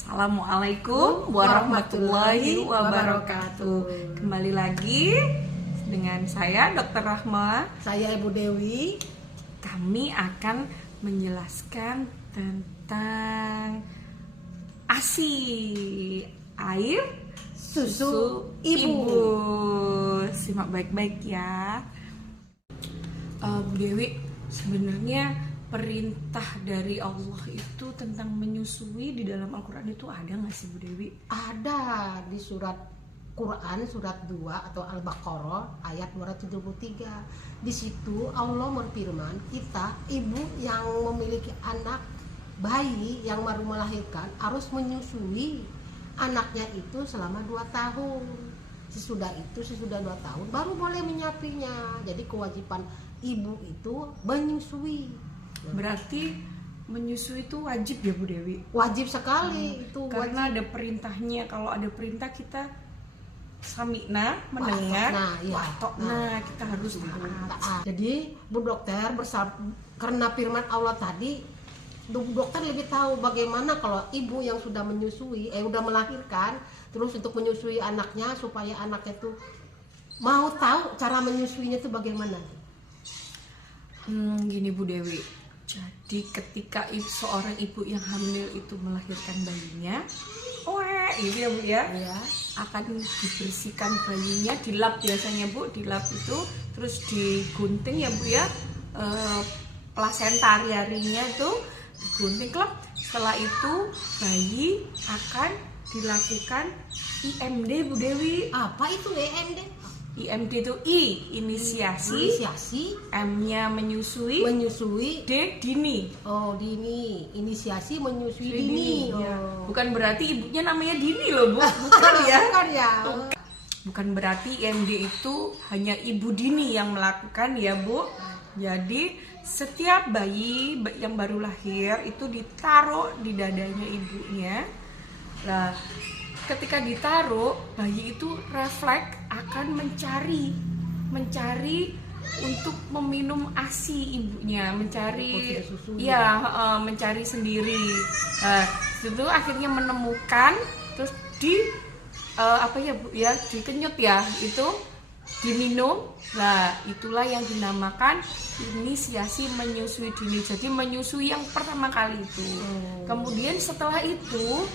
Assalamualaikum warahmatullahi wabarakatuh. Kembali lagi dengan saya Dr. Rahma. Saya Ibu Dewi. Kami akan menjelaskan tentang ASI, air susu ibu. Simak baik-baik ya. Bu Dewi, sebenarnya perintah dari Allah itu tentang menyusui di dalam Al-Quran itu ada nggak sih Bu Dewi? Ada di surat Quran surat 2 atau Al-Baqarah ayat 273. Di situ Allah berfirman, kita ibu yang memiliki anak bayi yang baru melahirkan harus menyusui anaknya itu selama 2 tahun. Sesudah 2 tahun baru boleh menyapainya. Jadi kewajiban ibu itu menyusui. Berarti menyusui itu wajib ya Bu Dewi? Wajib sekali itu. Karena ada perintahnya. Kalau ada perintah kita sami'na, mendengar, watokna, kita harus taat. Jadi Bu Dokter karena firman Allah tadi, Bu Dokter lebih tahu bagaimana kalau ibu yang sudah menyusui, udah melahirkan, terus untuk menyusui anaknya supaya anaknya itu mau tahu cara menyusuinya itu bagaimana. Gini Bu Dewi, jadi ketika seorang ibu yang hamil itu melahirkan bayinya, gitu ya Bu ya, akan dibersihkan bayinya, dilap biasanya Bu, dilap itu, terus digunting ya Bu ya, plasenta hari-harinya itu digunting klep. Setelah itu bayi akan dilakukan IMD Bu Dewi. Apa itu IMD? IMD itu inisiasi, M-nya menyusui, D dini. Oh, dini. Inisiasi menyusui dini. Ya. Bukan berarti ibunya namanya Dini loh Bu. Bukan ya. Bukan berarti IMD itu hanya ibu dini yang melakukan ya Bu. Jadi setiap bayi yang baru lahir itu ditaruh di dadanya ibunya. Nah, ketika ditaruh, bayi itu refleks akan mencari untuk meminum ASI ibunya, mencari mencari sendiri. Nah, itu akhirnya menemukan, terus dikenyut ya, itu diminum. Nah, itulah yang dinamakan inisiasi menyusui dini. Jadi menyusui yang pertama kali itu. Kemudian setelah itu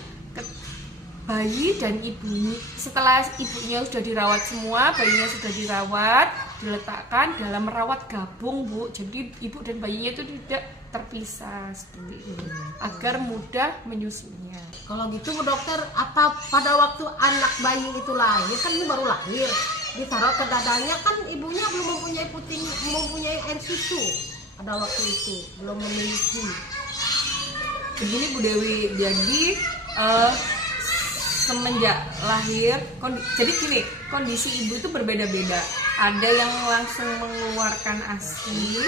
bayi dan ibunya, setelah ibunya sudah dirawat semua, bayinya sudah dirawat, diletakkan dalam rawat gabung Bu. Jadi ibu dan bayinya itu tidak terpisah seperti itu, agar mudah menyusuinya. Kalau gitu Bu Dokter, apa pada waktu anak bayi itu lahir, kan ini baru lahir, ditaruh ke dadanya, kan ibunya belum mempunyai air susu pada waktu itu, belum memiliki. Begini Bu Dewi, jadi semenjak lahir, jadi gini, kondisi ibu itu berbeda-beda. Ada yang langsung mengeluarkan ASI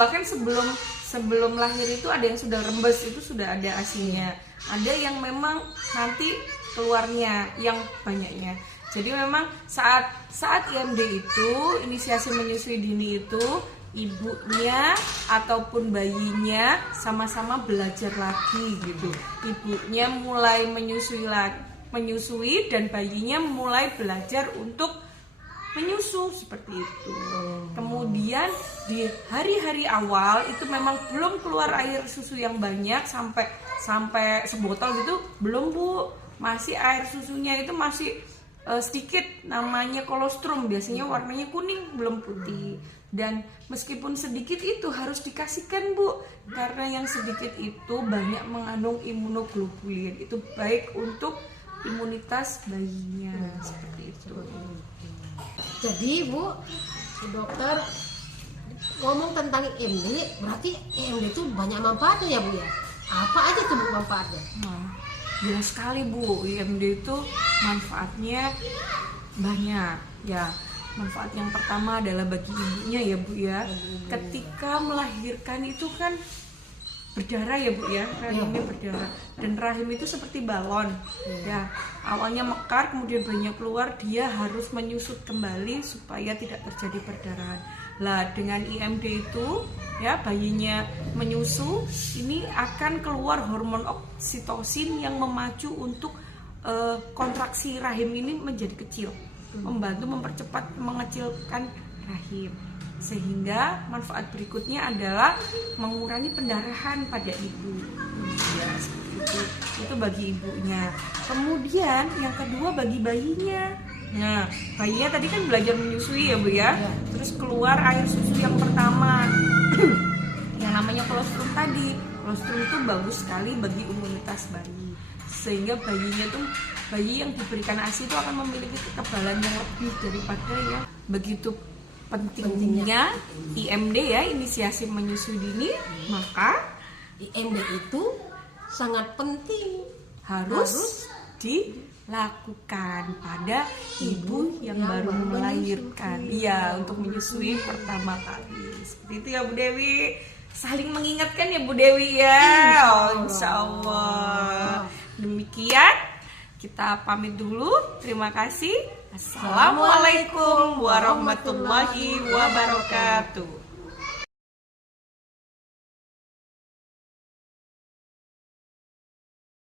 bahkan sebelum lahir itu ada yang sudah rembes, itu sudah ada ASI-nya. Ada yang memang nanti keluarnya yang banyaknya. Jadi memang saat IMD itu, inisiasi menyusui dini itu, ibunya ataupun bayinya sama-sama belajar lagi gitu. Ibunya mulai menyusui dan bayinya mulai belajar untuk menyusu seperti itu. Kemudian di hari-hari awal itu memang belum keluar air susu yang banyak, sampai sebotol gitu belum Bu. Masih air susunya itu masih sedikit, namanya kolostrum, biasanya warnanya kuning belum putih. Dan meskipun sedikit itu harus dikasihkan Bu, karena yang sedikit itu banyak mengandung imunoglobulin, itu baik untuk imunitas bayinya. Seperti itu. Jadi Bu Dokter ngomong tentang IMD, berarti IMD itu banyak manfaatnya ya Bu ya? Apa aja tuh Bu manfaatnya? Jelas sekali Bu, IMD itu manfaatnya banyak ya. Manfaat yang pertama adalah bagi ibunya ya Bu ya. Ketika melahirkan itu kan berdarah ya Bu ya, rahimnya berdarah. Dan rahim itu seperti balon ya. Awalnya mekar, kemudian bayinya keluar, dia harus menyusut kembali supaya tidak terjadi perdarahan. Lah dengan IMD itu ya bayinya menyusu, ini akan keluar hormon oksitosin yang memacu untuk kontraksi rahim ini menjadi kecil, membantu mempercepat mengecilkan rahim, sehingga manfaat berikutnya adalah mengurangi pendarahan pada ibu. Ya, seperti itu bagi ibunya. Kemudian yang kedua bagi bayinya. Nah, bayinya tadi kan belajar menyusui ya Bu ya. Terus keluar air susu yang pertama. Yang namanya kolostrum tadi. Kolostrum itu bagus sekali bagi imunitas bayi. Sehingga bayinya tuh, bayi yang diberikan ASI itu akan memiliki kekebalan yang lebih daripada yang begitu pentingnya IMD ya, inisiasi menyusui dini. Maka IMD itu sangat penting, harus dilakukan pada ibu yang baru melahirkan. Iya, untuk menyusui pertama kali. Seperti itu ya Bu Dewi. Saling mengingatkan ya Bu Dewi ya. Insya Allah. Demikian kita pamit dulu. Terima kasih. Assalamualaikum warahmatullahi wabarakatuh.